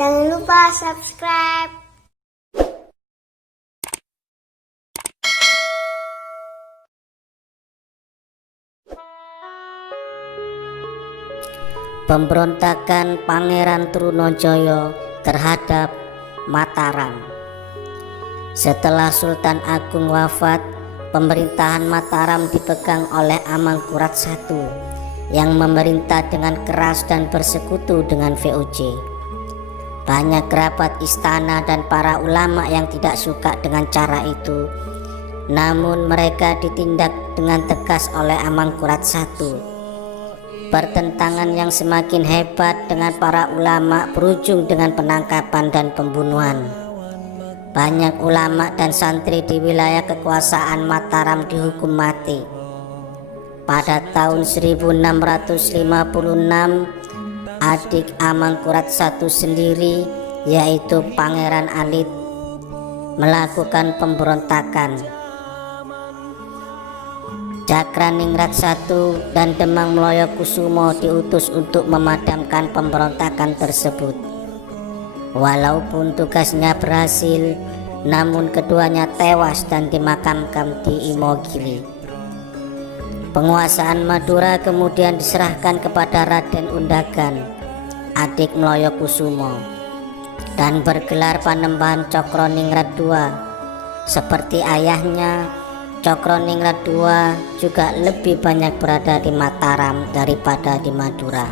Jangan lupa subscribe. Pemberontakan Pangeran Trunajaya terhadap Mataram. Setelah Sultan Agung wafat, pemerintahan Mataram dipegang oleh Amangkurat I yang memerintah dengan keras dan bersekutu dengan VOC. Banyak kerabat istana dan para ulama yang tidak suka dengan cara itu, namun mereka ditindak dengan tegas oleh Amangkurat I. Pertentangan yang semakin hebat dengan para ulama berujung dengan penangkapan dan pembunuhan. Banyak ulama dan santri di wilayah kekuasaan Mataram dihukum mati. Pada tahun 1656, adik Amangkurat I sendiri, yaitu Pangeran Alit, melakukan pemberontakan. Cakraningrat I dan Demang Mloyokusumo diutus untuk memadamkan pemberontakan tersebut. Walaupun tugasnya berhasil, namun keduanya tewas dan dimakamkan di Imogiri. Penguasaan Madura kemudian diserahkan kepada Raden Undagan, adik Mloyokusumo, dan bergelar Panembahan Cokroningrat II. Seperti ayahnya, Cokroningrat II juga lebih banyak berada di Mataram daripada di Madura.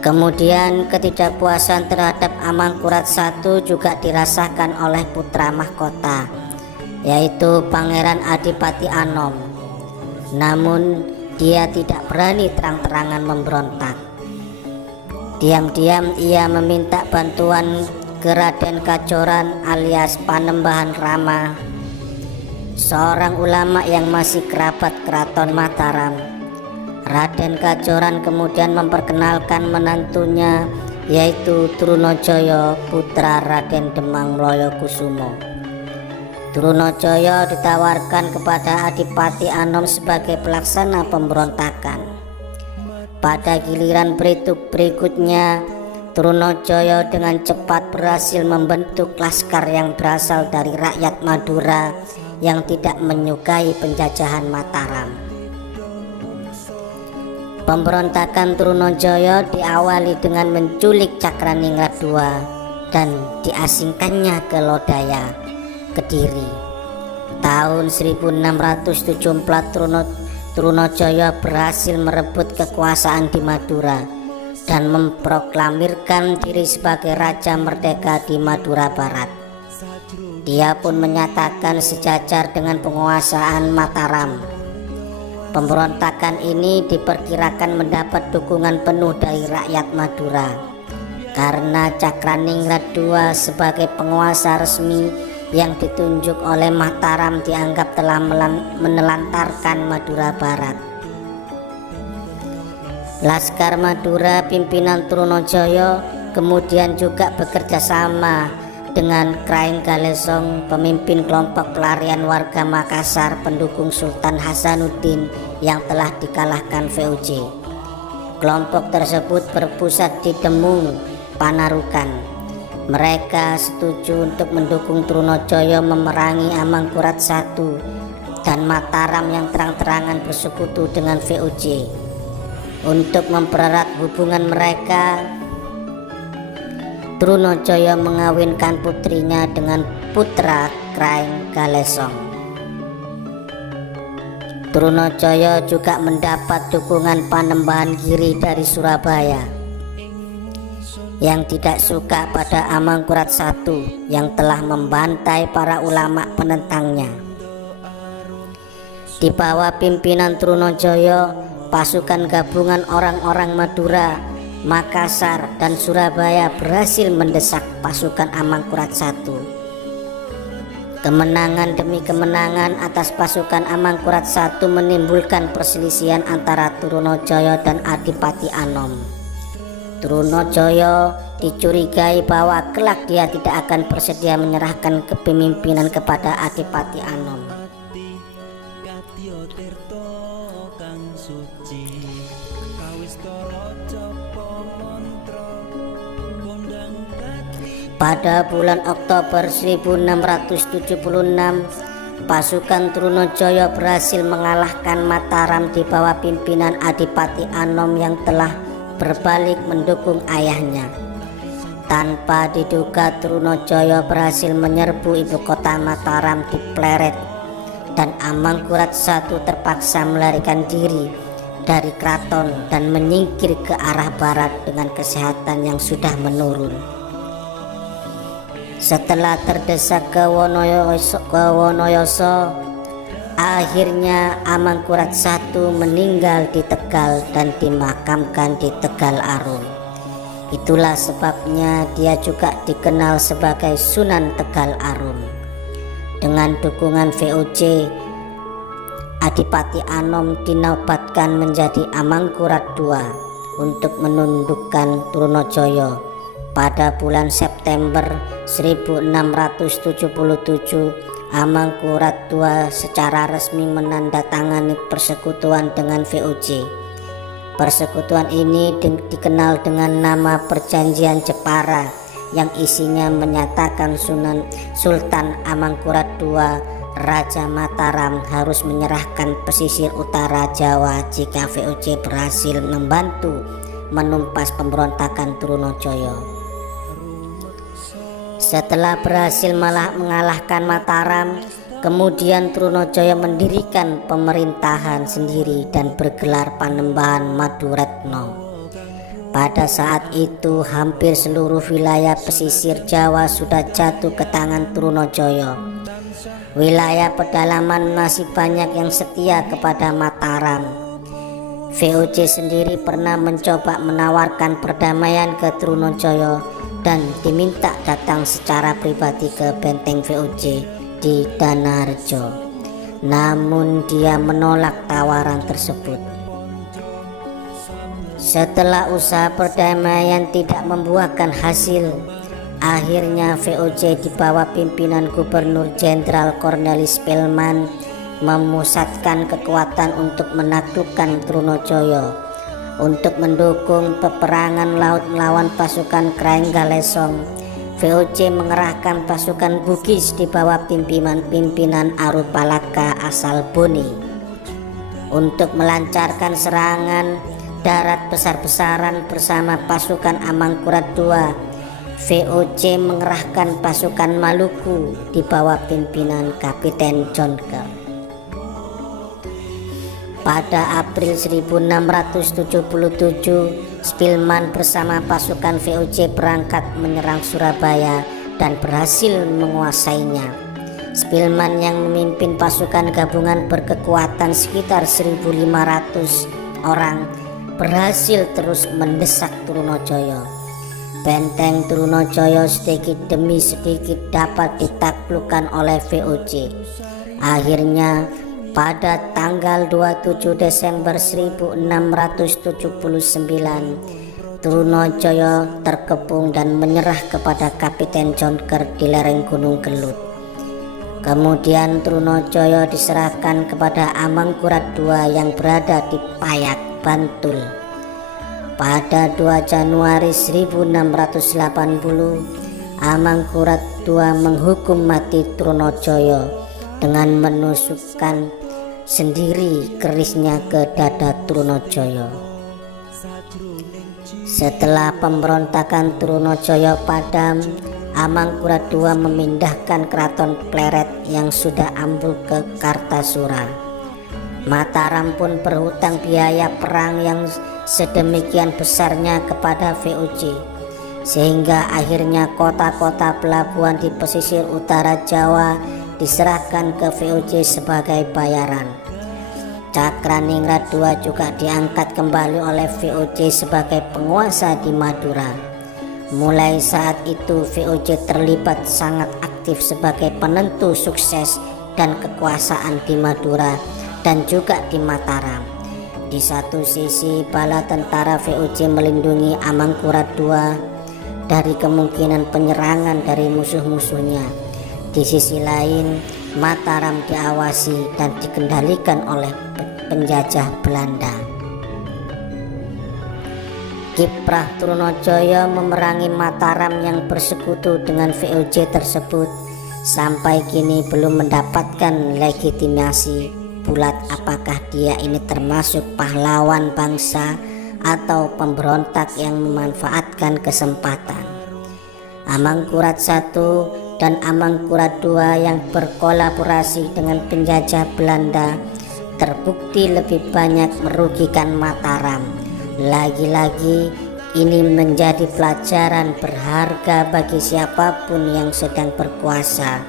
Kemudian ketidakpuasan terhadap Amangkurat I juga dirasakan oleh putra mahkota, yaitu Pangeran Adipati Anom. Namun dia tidak berani terang-terangan memberontak. Diam-diam ia meminta bantuan ke Raden Kajoran alias Panembahan Rama, seorang ulama yang masih kerabat keraton Mataram. Raden Kajoran kemudian memperkenalkan menantunya, yaitu Trunajaya, putra Raden Demang Mloyokusumo. Trunajaya ditawarkan kepada Adipati Anom sebagai pelaksana pemberontakan. Pada giliran berikutnya, Trunajaya dengan cepat berhasil membentuk laskar yang berasal dari rakyat Madura yang tidak menyukai penjajahan Mataram. Pemberontakan Trunajaya diawali dengan menculik Cakraningrat II dan diasingkannya ke Lodaya, Kediri. Tahun 1674 Trunajaya berhasil merebut kekuasaan di Madura dan memproklamirkan diri sebagai Raja Merdeka di Madura Barat. Dia pun menyatakan sejajar dengan penguasaan Mataram. Pemberontakan ini diperkirakan mendapat dukungan penuh dari rakyat Madura, karena Cakraningrat II sebagai penguasa resmi yang ditunjuk oleh Mataram dianggap telah menelantarkan Madura Barat. Laskar Madura pimpinan Trunajaya kemudian juga bekerja sama dengan Kraing Galesong, pemimpin kelompok pelarian warga Makassar pendukung Sultan Hasanuddin yang telah dikalahkan VOC. Kelompok tersebut berpusat di Demung, Panarukan. Mereka setuju untuk mendukung Trunajaya memerangi Amangkurat I dan Mataram yang terang-terangan bersekutu dengan VOC. Untuk mempererat hubungan mereka, Trunajaya mengawinkan putrinya dengan putra Kraing Galesong. Trunajaya juga mendapat dukungan Panembahan Giri dari Surabaya yang tidak suka pada Amangkurat I yang telah membantai para ulama penentangnya. Di bawah pimpinan Trunajaya, pasukan gabungan orang-orang Madura, Makassar, dan Surabaya berhasil mendesak pasukan Amangkurat I. Kemenangan demi kemenangan atas pasukan Amangkurat I menimbulkan perselisihan antara Trunajaya dan Adipati Anom. Trunajaya dicurigai bahwa kelak dia tidak akan bersedia menyerahkan kepemimpinan kepada Adipati Anom. Suci kawis toro jopo Pada bulan Oktober 1676, pasukan Trunajaya berhasil mengalahkan Mataram di bawah pimpinan Adipati Anom yang telah berbalik mendukung ayahnya. Tanpa diduga, Trunajaya berhasil menyerbu ibu kota Mataram di Pleret, dan Amangkurat I terpaksa melarikan diri dari keraton dan menyingkir ke arah barat dengan kesehatan yang sudah menurun. Setelah terdesak ke Wonoyoso, akhirnya Amangkurat I meninggal di Tegal dan dimakamkan di Tegal Arum. Itulah sebabnya dia juga dikenal sebagai Sunan Tegal Arum. Dengan dukungan VOC, Adipati Anom dinobatkan menjadi Amangkurat II untuk menundukkan Trunajaya. Pada bulan September 1677, Amangkurat II secara resmi menandatangani persekutuan dengan VOC. Persekutuan ini dikenal dengan nama Perjanjian Jepara, yang isinya menyatakan Sultan Amangkurat II Raja Mataram harus menyerahkan pesisir utara Jawa jika VOC berhasil membantu menumpas pemberontakan Trunajaya. Setelah berhasil mengalahkan Mataram, kemudian Trunajaya mendirikan pemerintahan sendiri dan bergelar Panembahan Maduretno. Pada saat itu hampir seluruh wilayah pesisir Jawa sudah jatuh ke tangan Trunajaya. Wilayah pedalaman masih banyak yang setia kepada Mataram. VOC sendiri pernah mencoba menawarkan perdamaian ke Trunajaya dan diminta datang secara pribadi ke benteng VOC di Danarejo. Namun dia menolak tawaran tersebut. Setelah usaha perdamaian tidak membuahkan hasil, akhirnya VOC di bawah pimpinan Gubernur Jenderal Cornelis Spelman memusatkan kekuatan untuk menaklukkan Trunajaya. Untuk mendukung peperangan laut melawan pasukan Kraeng Galesong, VOC mengerahkan pasukan Bugis di bawah pimpinan Arupalaka asal Boni. Untuk melancarkan serangan darat besar-besaran bersama pasukan Amangkurat II, VOC mengerahkan pasukan Maluku di bawah pimpinan Kapiten John Kerr. Pada April 1677, Spelman bersama pasukan VOC berangkat menyerang Surabaya dan berhasil menguasainya. Spelman yang memimpin pasukan gabungan berkekuatan sekitar 1.500 orang berhasil terus mendesak Trunajaya. Benteng Trunajaya sedikit demi sedikit dapat ditaklukkan oleh VOC. Akhirnya pada tanggal 27 Desember 1679, Trunajaya terkepung dan menyerah kepada Kapiten John Kerr di lereng Gunung Gelut. Kemudian Trunajaya diserahkan kepada Amangkurat II yang berada di Payak, Bantul. Pada 2 Januari 1680, Amangkurat II menghukum mati Trunajaya dengan menusukkan sendiri kerisnya ke dada Trunajaya. Setelah pemberontakan Trunajaya padam, Amangkurat II memindahkan keraton Pleret yang sudah ambruk ke Kartasura. Mataram pun berhutang biaya perang yang sedemikian besarnya kepada VOC, sehingga akhirnya kota-kota pelabuhan di pesisir utara Jawa diserahkan ke VOC sebagai bayaran. Cakraningrat II juga diangkat kembali oleh VOC sebagai penguasa di Madura. Mulai saat itu VOC terlibat sangat aktif sebagai penentu sukses dan kekuasaan di Madura dan juga di Mataram. Di satu sisi, bala tentara VOC melindungi Amangkurat II dari kemungkinan penyerangan dari musuh-musuhnya. Di sisi lain, Mataram diawasi dan dikendalikan oleh penjajah Belanda. Kiprah Trunajaya memerangi Mataram yang bersekutu dengan VOC tersebut sampai kini belum mendapatkan legitimasi bulat apakah dia ini termasuk pahlawan bangsa atau pemberontak yang memanfaatkan kesempatan. Amangkurat I dan Amangkurat II yang berkolaborasi dengan penjajah Belanda terbukti lebih banyak merugikan Mataram. Lagi-lagi ini menjadi pelajaran berharga bagi siapapun yang sedang berkuasa.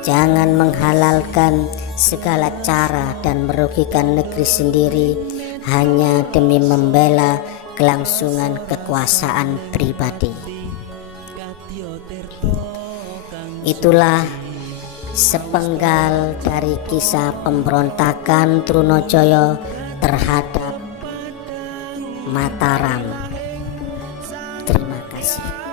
Jangan menghalalkan segala cara dan merugikan negeri sendiri hanya demi membela kelangsungan kekuasaan pribadi. Itulah sepenggal dari kisah pemberontakan Trunajaya terhadap Mataram. Terima kasih.